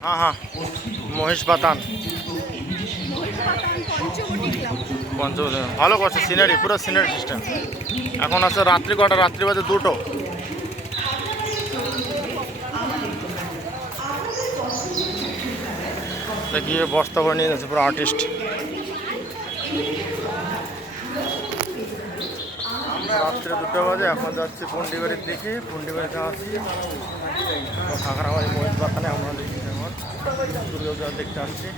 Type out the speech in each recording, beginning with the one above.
হ্যাঁ হ্যাঁ। মহেশ বাতান। পঞ্চবটি ভালো করছে সিনারি পুরো সিনারি সিস্টেম এখন আছে রাত্রি কটা? রাত্রি বাজে দুটো। গিয়ে বস্তা করে নিয়ে যাচ্ছে পুরো আর্টিস্ট রাত্রে দুটো বাজে, এখন যাচ্ছি পন্ডিবাড়ির দিকে। পন্ডিবাড়িতে আসছি খাগড়াবাড়ি মহিষ বাগানে আমরা দেখি। যেমন দুর্গাপূজা দেখতে আসছি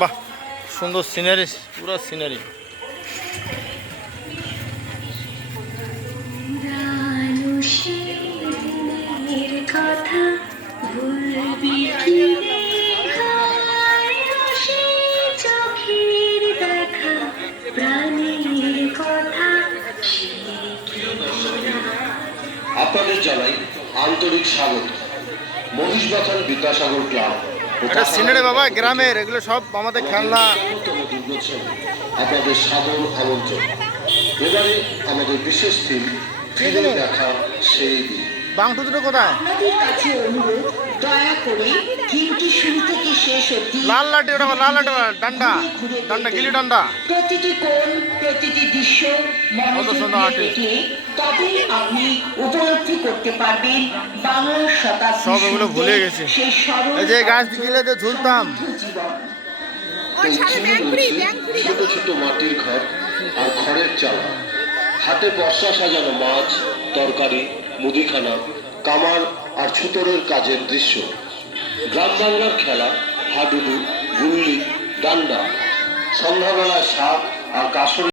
বাহ সুন্দর সিনারি পুরো সিনারি আপনাদের জানাই আন্তরিক স্বাগত। মহিষবাথান বিদ্যাসাগর ক্লাব। এটা সিনারি বাবা গ্রামের এগুলো সব আমাদের খেলনা। আপনাদের সাদর আমন্ত্রণ। এবারে আমাদের বিশেষ দিন ফিরে দেখা সেই দিন। বাংটু দুটো কোথায়? আপনাদের কাছে অনুরোধ দয়া করে গেমটি শুরু থেকে শেষ অবধি লাল লাঠি ওটা লাল লাঠি ডান্ডা। ডান্ডা গিলি ডান্ডা। প্রতিটি কোণ প্রতিটি দৃশ্য মনোযোগ দিয়ে তবেই আপনি উপলব্ধি করতে পারবেন বাংলার শতাব্দী সব এগুলো ভুলে গেছি। এই যে গাছ যে ঝুলতাম। ছোট ছোট মাটির ঘর আর খড়ের চালা। হাতে বর্ষা সাজানো মাছ তরকারি মুদিখানা কামার আর ছুতরের কাজের দৃশ্য। গ্রাম বাংলার খেলা হাডুডু গুল্লি ডান্ডা। সন্ধ্যাবেলায় শাক আর কাসর